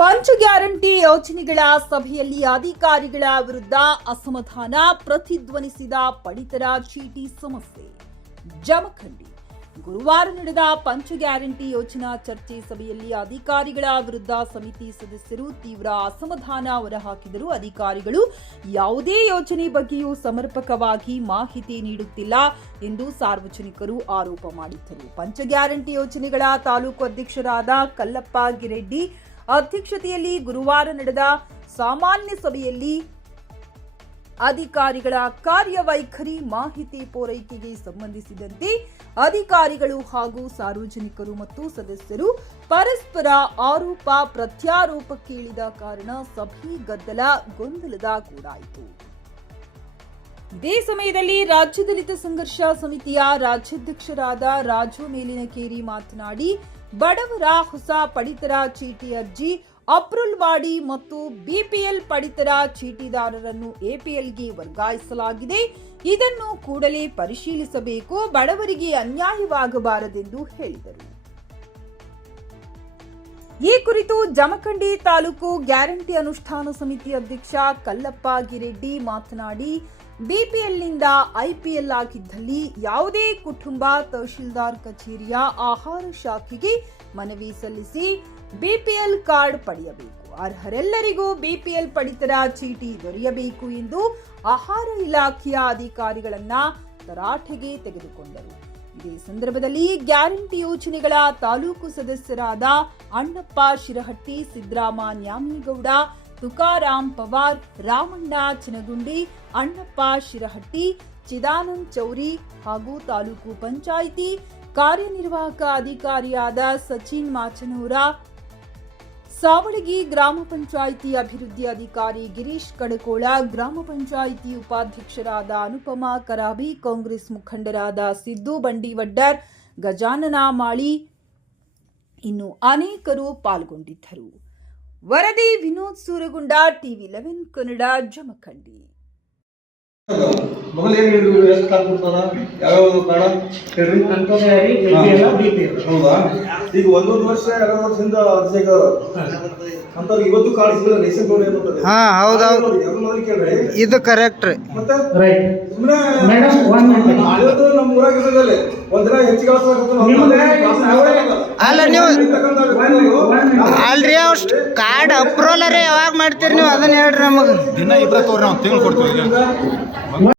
ಪಂಚ ಗ್ಯಾರಂಟಿ ಯೋಜನೆಗಳ ಸಭೆಯಲ್ಲಿ ಅಧಿಕಾರಿಗಳ ವಿರುದ್ಧ ಅಸಮಾಧಾನ ಪ್ರತಿಧ್ವನಿಸಿದ ಪಡಿತರ ಚೀಟಿ ಸಮಸ್ಯೆ. ಜಮಖಂಡಿ ಗುರುವಾರ ನಡೆದ ಪಂಚ ಗ್ಯಾರಂಟಿ ಯೋಜನಾ ಚರ್ಚೆ ಸಭೆಯಲ್ಲಿ ಅಧಿಕಾರಿಗಳ ವಿರುದ್ಧ ಸಮಿತಿ ಸದಸ್ಯರು ತೀವ್ರ ಅಸಮಾಧಾನ ಹೊರಹಾಕಿದರು. ಅಧಿಕಾರಿಗಳು ಯಾವುದೇ ಯೋಜನೆ ಬಗ್ಗೆಯೂ ಸಮರ್ಪಕವಾಗಿ ಮಾಹಿತಿ ನೀಡುತ್ತಿಲ್ಲ ಎಂದು ಸಾರ್ವಜನಿಕರು ಆರೋಪ ಮಾಡಿದ್ದರು. ಪಂಚ ಗ್ಯಾರಂಟಿ ಯೋಜನೆಗಳ ತಾಲೂಕು ಅಧ್ಯಕ್ಷರಾದ ಕಲ್ಲಪ್ಪ ಗಿರೆಡ್ಡಿ ಅಧ್ಯಕ್ಷತೆಯಲ್ಲಿ ಗುರುವಾರ ನಡೆದ ಸಾಮಾನ್ಯ ಸಭೆಯಲ್ಲಿ ಅಧಿಕಾರಿಗಳ ಕಾರ್ಯವೈಖರಿ, ಮಾಹಿತಿ ಪೂರೈಕೆಗೆ ಸಂಬಂಧಿಸಿದಂತೆ ಅಧಿಕಾರಿಗಳು ಹಾಗೂ ಸಾರ್ವಜನಿಕರು ಮತ್ತು ಸದಸ್ಯರು ಪರಸ್ಪರ ಆರೋಪ ಪ್ರತ್ಯಾರೋಪಕ್ಕೆ ಇಳಿದ ಕಾರಣ ಸಭೆ ಗೊಂದಲದ ಗೂಡಾಯಿತು. ಇದೇ ಸಮಯದಲ್ಲಿ ರಾಜ್ಯ ದಲಿತ ಸಂಘರ್ಷ ಸಮಿತಿಯ ರಾಜ್ಯಾಧ್ಯಕ್ಷರಾದ ರಾಜು ಮೇಲಿನಕೇರಿ ಮಾತನಾಡಿ, ಬಡವರ ಹೊಸ ಪಡಿತರ ಚೀಟಿ ಅರ್ಜಿ ಅಪ್ರೂವಲ್ ಮಾಡಿ ಮತ್ತು ಬಿಪಿಎಲ್ ಪಡಿತರ ಚೀಟಿದಾರರನ್ನು ಎಪಿಎಲ್ಗೆ ವರ್ಗಾಯಿಸಲಾಗಿದೆ. ಇದನ್ನು ಕೂಡಲೇ ಪರಿಶೀಲಿಸಬೇಕು. ಬಡವರಿಗೆ ಅನ್ಯಾಯವಾಗಬಾರದೆಂದು ಹೇಳಿದರು. ಈ ಕುರಿತು ಜಮಖಂಡಿ ತಾಲೂಕು ಗ್ಯಾರಂಟಿ ಅನುಷ್ಠಾನ ಸಮಿತಿ ಅಧ್ಯಕ್ಷ ಕಲ್ಲಪ್ಪ ಗಿರೆಡ್ಡಿ ಮಾತನಾಡಿ, ಬಿಪಿಎಲ್ನಿಂದ ಐಪಿಎಲ್ ಆಗಿದ್ದಲ್ಲಿ ಯಾವುದೇ ಕುಟುಂಬ ತಹಶೀಲ್ದಾರ್ ಕಚೇರಿಯ ಆಹಾರ ಶಾಖೆಗೆ ಮನವಿ ಸಲ್ಲಿಸಿ ಬಿಪಿಎಲ್ ಕಾರ್ಡ್ ಪಡೆಯಬೇಕು. ಅರ್ಹರೆಲ್ಲರಿಗೂ ಬಿಪಿಎಲ್ ಪಡಿತರ ಚೀಟಿ ದೊರೆಯಬೇಕು ಎಂದು ಆಹಾರ ಇಲಾಖೆಯ ಅಧಿಕಾರಿಗಳನ್ನ ತರಾಟೆಗೆ ತೆಗೆದುಕೊಂಡರು. ಇದೇ ಸಂದರ್ಭದಲ್ಲಿ ಗ್ಯಾರಂಟಿ ಯೋಜನೆಗಳ ತಾಲೂಕು ಸದಸ್ಯರಾದ ಅಣ್ಣಪ್ಪ ಶಿರಹಟ್ಟಿ, ಸಿದ್ದರಾಮ ನ್ಯಾಮನಗೌಡ, ತುಕಾರಾಮ್ ಪವಾರ್, ರಾಮಣ್ಣ ಚನಗುಂಡಿ, ಅಣ್ಣಪ್ಪ ಶಿರಹಟ್ಟಿ, ಚಿದಾನಂದ್ ಚೌರಿ ಹಾಗೂ ತಾಲೂಕು ಪಂಚಾಯಿತಿ ಕಾರ್ಯನಿರ್ವಾಹಕ ಅಧಿಕಾರಿಯಾದ ಸಚಿನ್ ಮಾಚನೂರ, ಸಾವಳಗಿ ಗ್ರಾಮ ಪಂಚಾಯಿತಿ ಅಭಿವೃದ್ಧಿ ಅಧಿಕಾರಿ ಗಿರೀಶ್ ಕಡಕೋಳ, ಗ್ರಾಮ ಪಂಚಾಯಿತಿ ಉಪಾಧ್ಯಕ್ಷರಾದ ಅನುಪಮಾ ಕರಾಬಿ, ಕಾಂಗ್ರೆಸ್ ಮುಖಂಡರಾದ ಸಿದ್ದು ಬಂಡಿವಡ್ಡರ್, ಗಜಾನನ ಮಾಳಿ, ಇನ್ನು ಅನೇಕರು ಪಾಲ್ಗೊಂಡಿದ್ದರು. ವರದಿ ವಿನೋದ್ ಸೂರಗುಂಡ, ಟಿವಿ 11 ಕನ್ನಡ, ಜಮಖಂಡಿ. ಹೌದಾ? ಈಗ 1 ವರ್ಷ 2 ವರ್ಷದಿಂದ ಅಂತವ್ರಿಗೆ ಇವತ್ತು ಕಾರ್ಡ್ ಸಿಗಲ್ಲ, ರೇಷನ್ ಕಾರ್ಡ್ ಏನು? ಹಾ, ಹೌದೌದು, ಇದು ಕರೆಕ್ಟ್ ರೀ. ಮತ್ತೆ ಸುಮ್ಮನೆ ನಮ್ಮ ಊರಾಗ ಇರೋದಲ್ಲಿ ಒಂದಿನ ಹೆಚ್ಚಿಗೆ ಅಲ್ಲ, ನೀವು ಅಲ್ರಿ ಅಷ್ಟು ಕಾರ್ಡ್ ಅಪ್ರೂವಲ್ ಯಾವಾಗ ಮಾಡ್ತೀರಿ ನೀವು? ಅದನ್ನ ಹೇಳ್ರಿ ನಮಗೆ. ದಿನ ಇಬ್ಬರ ತೋರಿ ನಾವು ತಿಂಗಳು ಕೊಡ್ತೀವಿ.